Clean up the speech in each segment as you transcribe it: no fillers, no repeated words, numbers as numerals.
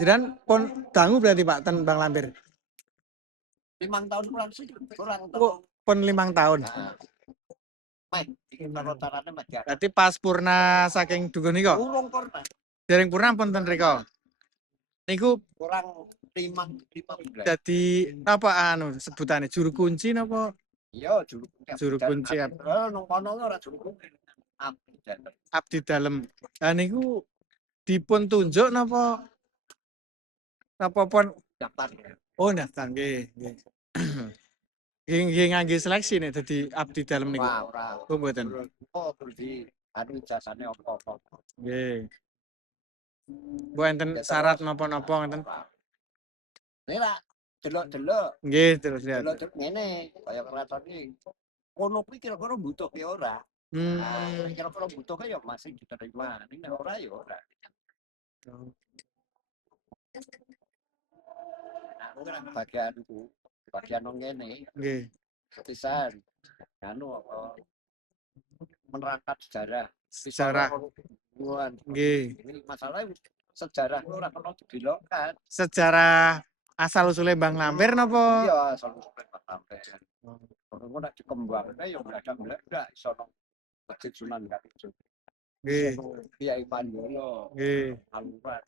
Jiran pun dangu berarti Pak ten Bang Lampir. 5 tahun kurang sih, kurang Oh, pun 5 tahun. Meh, iki karo carane meh diadep. Berarti pas purna saking dugun niko. Urung purna. Dereng purna pun ten riko. Niku Kurang 5 bulan. jadi apa anu sebutane juru kunci napa? Iya, Juru kunci nang kono ora juru kunci. abdi dalem. Lah niku dipun tunjuk napa pun Daftar. oh daftar nggih, nggih. Nggih ngangge seleksi nek dadi abdi dalem niku. Ora. Oh mboten. Oh, di anu ijazahne apa-apa. Nggih. Bu enten syarat napa-napa ngenten. Nek delok-delok. Nggih, terus lihat. Delok ngene, kaya keraton iki. Kono kuwi kira-kira butuhke ora. Kira-kira butuhke ya masih diterima. Nek ora ya ora. Aku kan bagian nang kene. Nggih. Pisan. Anu apa? Menerangkan sejarah. Sejarah. Nggih. Ini masalah sejarah ora kena dibilokkan. Sejarah asal usule Bang Lampir napa? Iya, asal usule Bang Lampir. Kalau nek dikembangke ya meledak-meledak iso nang Masjid Sunan Kalijaga. Nggih. Kiai Pandolo. Nggih. Aluran.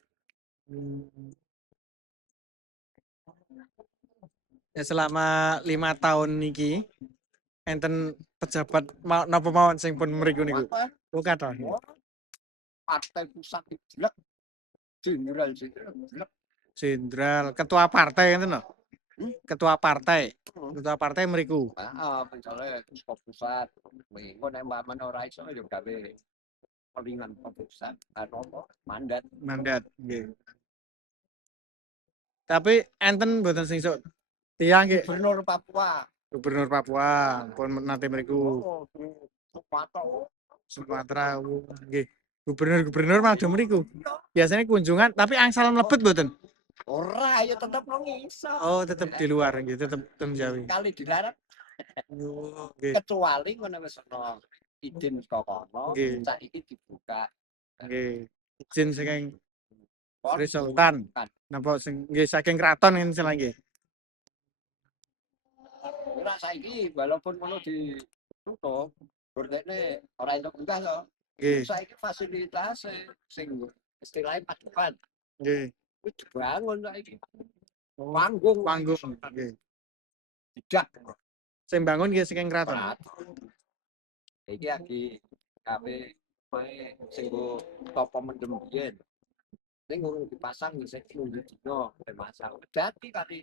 Ya selama 5 tahun niki enten pejabat napa mawon sing pun mriku niku. Oh kathah. Partai pusat jelek. Jenderal jelek. Jenderal ketua partai enten lho. Ketua partai. Ketua partai mriku. Heeh, misalnya ketua pusat. Engko nek mbak ora iso ya gawe pelingan pusat apa mandat. Mandat, nggih. Tapi enten mboten sing sok tiyang nggih Gubernur Papua. Gubernur Papua pun nate mriku. Sumatera. Nggih. Gubernur madu mriku. Biasanya kunjungan tapi angsal mlebet mboten. Ora, ya tetep nang iso. Oh, tetep di luar nggih, tetep teng Jawi. Kali dilarang. Nggih. Kecuali ngono wis ana izin saka kono, saiki dibuka. Nggih. Izin saking Sri Sultan. Napa sing nggih saking kraton ngene salah nggih. Ora saiki walaupun ngono ditutup, berdekne ora entuk enggah to. Nggih. Saiki fasilitas sing istilahnya paduan. Nggih. Wis dibangun saiki. Panggung. Nggih. Tidak. Sing bangun nggih saking kraton. Iki lagi kami mae sing go topo mendem biyen. Ning urung dipasang sing nunggu dino masang. Dadi kali.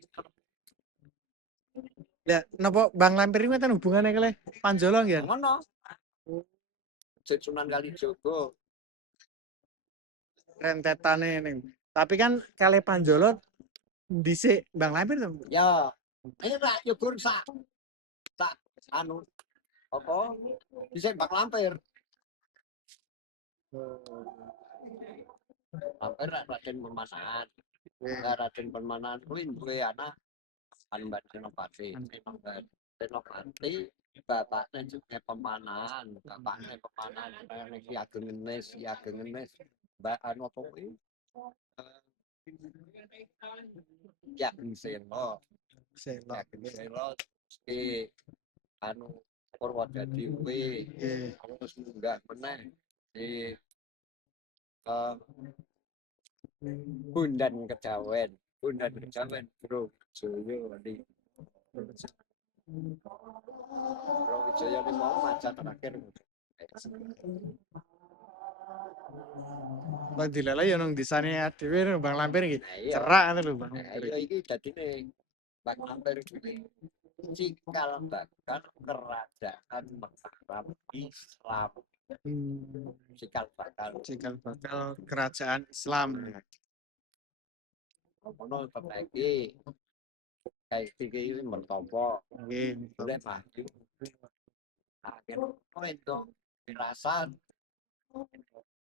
Ya, napa Bang Lampir niku enten hubungane kalih Panjolo nggih? Ngono. Masjid Sunan Kalijaga. Rentetane ning. Tapi kan kalih Panjolo dhisik Bang Lampir to. Ya. Ora yo gur sak anu apa? Dhisik Bang Lampir. Lampir Raden Permanahan. Raden Permanahan kuwi duwe anak Mbak Senopati. Senopati bapaknya juga pemanahan, Ki Ageng Ngenes, Mbak anu apa kuwi? Ki Ageng Selo. Ki anu Purwodadi kuwi. Terus munggah meneh di Bundan Kejawen, Bro Joyo di Brawijaya ini mau maca terakhir. Bang dilala ya nang desane dhewe Bang Lampir iki. Cerak ngono lho Bang. Iya iki dadine Bang Lampir iki cikal bakal kerajaan Mataram Islam. Cikal bakal kerajaan Islam. Ono tepeki kayak iki mertopo. Nggih, boleh maju. Akhir itu dirasan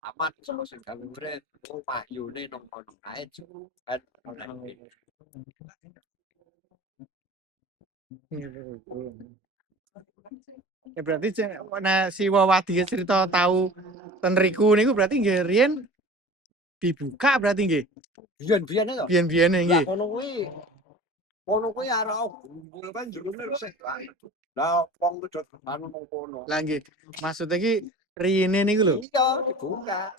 amat sama sing gawe urip mahyune nang kono kae kan ya berarti nek si Wawadi cerita tahu ten riku niku berarti nggih riyen dibuka berarti nggih. Biyen-biyene to. Biyen-biyene Lah nggih. kono kuwi arek gumbul kan jerone resik kae. Lah wong kudu anu nang kono. Lah nggih, maksudnya iki riyine niku lho. Iya, dibuka.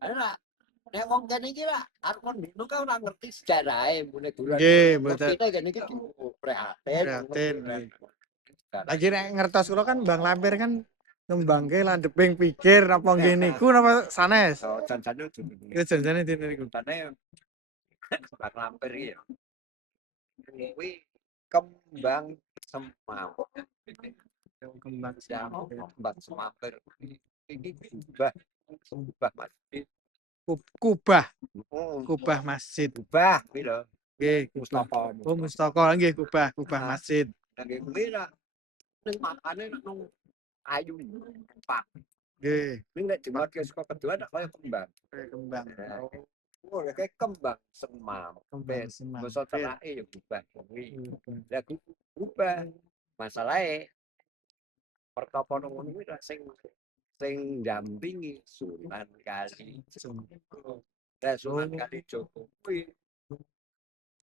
Ora nek wong kene iki lah arep ngono kan ora ngerti sejarahe mune duran. Nggih, mboten Ngertine kene iki prihatin. prihatin. Lagi nek ngertos kula kan Bang Lampir kan ngembangke landheping pikir napa nggih niku napa sanes? Oh, janjane Ya janjane dene niku. Tane Bang Lampir iki ya. Kuwi kembang semau. Kembang Ya, semampir. kembang semampir. Iki kubah masjid. Kubah, Oh, kubah masjid. kubah kuwi lho. Nggih, kubah. Mustafa. Oh, Mustaka nggih kubah masjid. Nggih kuwi lah. Ning makane nang ayu empat. Nggih, Ning nek dimarke saka kedua nek kaya kembang. kembang. Oh, kayak kembang semam. Kembang Basa semampir. terake ya kubah kuwi. Lah kubah. Masalahe pertapa nang ngono kuwi sing ndampingi Sunan Kalijaga. Lah Sunan Kalijaga kuwi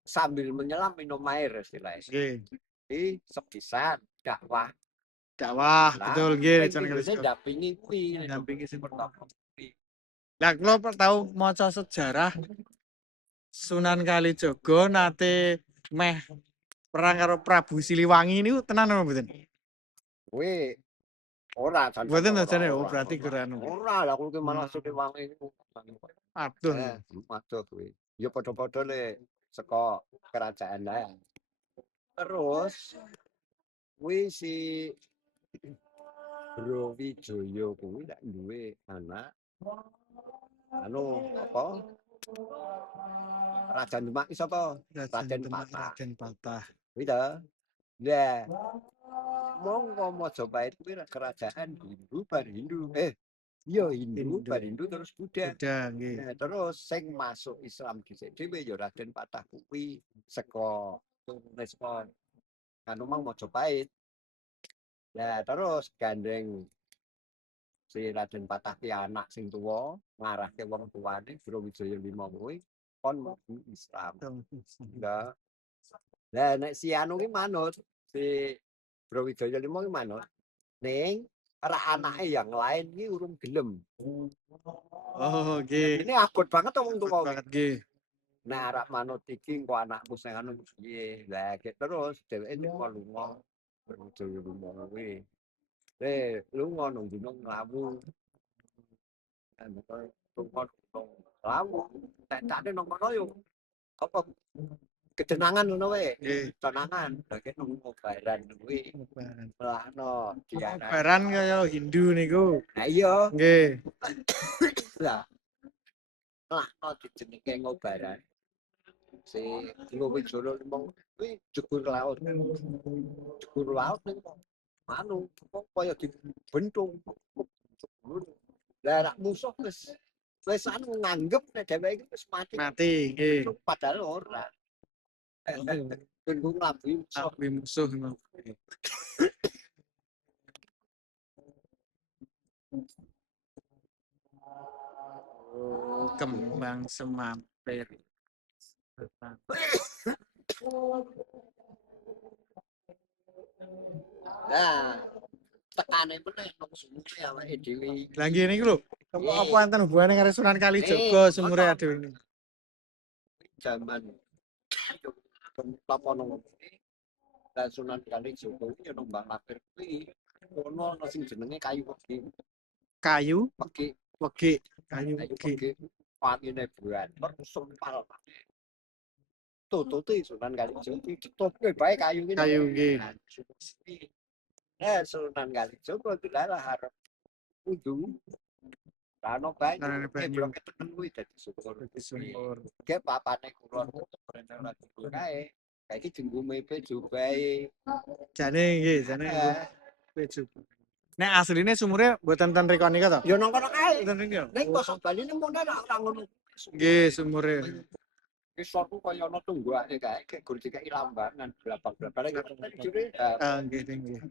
sambil menyelam minum air istilahnya. Nggih. Iki sepisan dakwah. Dakwah, betul nggih Sing Sunan pinggirnya Kalijaga. dampingi kuwi. Dampingi sing pertapa kuwi. Lah kula tau maca sejarah Sunan Kalijaga nate meh perang karo Prabu Siliwangi niku tenan apa mboten? Kuwi ora jan. Mboten to jane, oh berarti geranu. Ora lah kuwi malah Siliwangi niku. Aduh. Aduh kuwi. Ya padha-padha le saka kerajaan lae. Terus kuwi si Brawijaya kuwi ndak duwe anak anu apa? Raja Demak iki sapa? Raden Patah. Raden Patah. Kuwi to. Lah monggo Majapahit kuwi kerajaan Hindu bar Hindu. Iya Hindu bar Hindu terus Buddha. Udah nggih. Nah, terus sing masuk Islam dhisik dhewe ya Raden Patah kuwi saka Tunesco anu mang Majapahit. Lah terus gandeng si Raden Patah ki anak sing tuwa ngarahke wong tuane Brawijaya 5 kuwi kon mlebu Islam. Lah nek si anu ki manut si Brawijaya 5 ki manut ning ora anake yang lain ki urung gelem. Oh nggih. Ini akut banget wong tuwa. Banget nggih. Nek arek manut iki engko anakku sing anu piye. Lah terus dheweke lunga Brawijaya 5 kuwi. Lunga nang gunung Lawu. Lunga nang Lawu. Tekane nang kono yo apa ketenangan ngono wae. Ketenangan. Dake nang Baran kuwi. Melakno diana. Baran kaya Hindu niku. Lah iya. Nggih. Lah. Melakno dijenenge ngobaran. Si Brawijaya 5 kuwi jegur laut. Jegur laut ning anu kaya dibentung. Lah rak musuh wis anu nganggep nek dheweke iki wis mati. Mati nggih. Padahal ora. Tunggu nglabuhi musuh. Api musuh ngono. Kembang semampir. Nah, tekane meneh nang sumure awake dhewe. Lah nggih niku lho. Apa enten hubungane karo Sunan Kalijaga sumure adewe niku? Zaman Tapono kuwi dan Sunan Kalijaga kuwi ono Mbah Lampir kuwi ono sing jenenge kayu wegi. Kayu Wegi, wegi, kayu kayu wegi. wegi. Pangine buan, terus sempal. Tutute Sunan Kalijaga kuwi ditopke bae kayu iki. Kayu nggih. Sunan Kalijaga dilalah arep kudu Rano banyu, bloke temen kuwi dadi syukur. Ge papane kulon perintah lagi kae. Kayak iki jenggume pejo bae. Jane nggih, jane pejo. Nek asline sumure mboten ten riko nika to? Ya nang kono kae. Ten riko. Nek kosok baline mun ora ngono. Nggih, sumure. Isorku kaya ana tungguake kae, gek gur dikeki lambangan blabak-blabak jure. Nggih, nggih.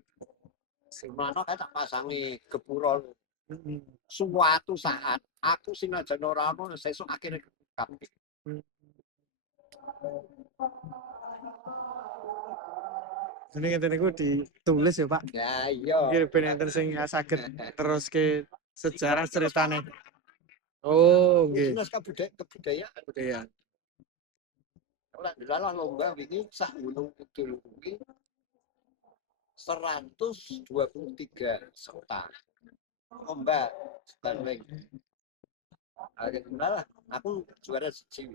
Semana kae tak pasangi gepura Mhm. Suatu saat aku sinajan ora ono sesuk akhire kabeh. Mmm. Jadi ngeten niku ditulis ya, Pak? Ya iya. Nggih ben enten sing saged neruske sejarah ceritane. Oh, Wis nggih. naskah kebudayaan. Budaya. Ora dilalah lomba wingi sak Gunung Kidul kuwi 123 peserta. Lomba Stunting. Alhamdulillah aku juara siji.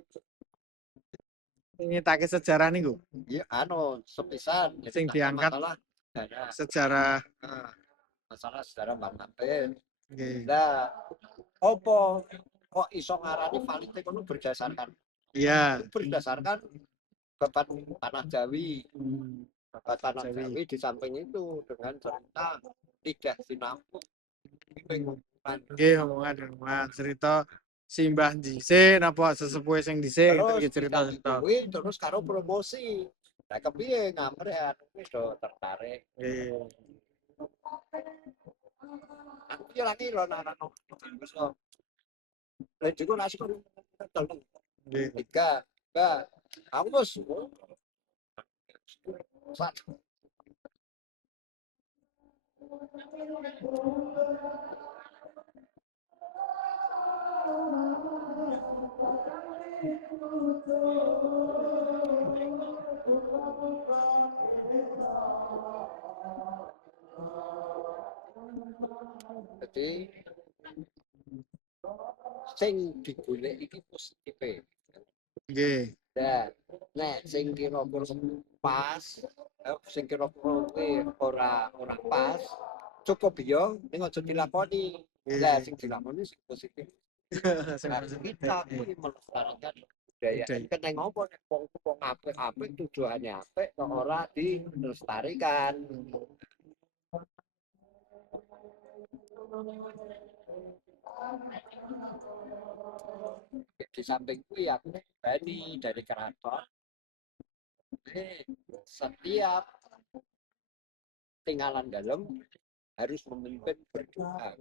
Nyitake sejarah niku Iya anu sepisan sing nyeritakno diangkat masalah dana. sejarah Nah, masalah sejarah Mbak Mampir. nggih. Lah opo kok iso ngarani valite kono berdasarkan Iya. berdasarkan babat tanah Jawi. Hmm. Babat tanah Jawi. Jawi di samping itu dengan cerita tidak sinampung. Nggih, omongan cerita simbah dhisik napa sesepuhe sing dhisik ngeten Terus nggih cerita-cerita. kuwi terus karo promosi. Lah kepiye ngamre anu wis do tertarik. Nggih. Aku yo lagi lho narano. Wis kok. Lah juga nasi kok tolong. Nggih. Tiga, aku bos. Satu. Jadi sing digolek iki positife. Nggih. Nah, nek sing kira-kira pas, sing kira-kira kuwi ora pas, cukup yo ning aja dilakoni. Lah Nggih. sing dilakoni sing positif. Sing Nah, positif. kita kuwi melestarikan budaya. Budaya. Keneng apa nek wong apik-apik tujuannya apik kok ora dilestarikan. Di samping kuwi aku pribadi dari keraton setiap tinggalan dalam harus memimpin berdoa.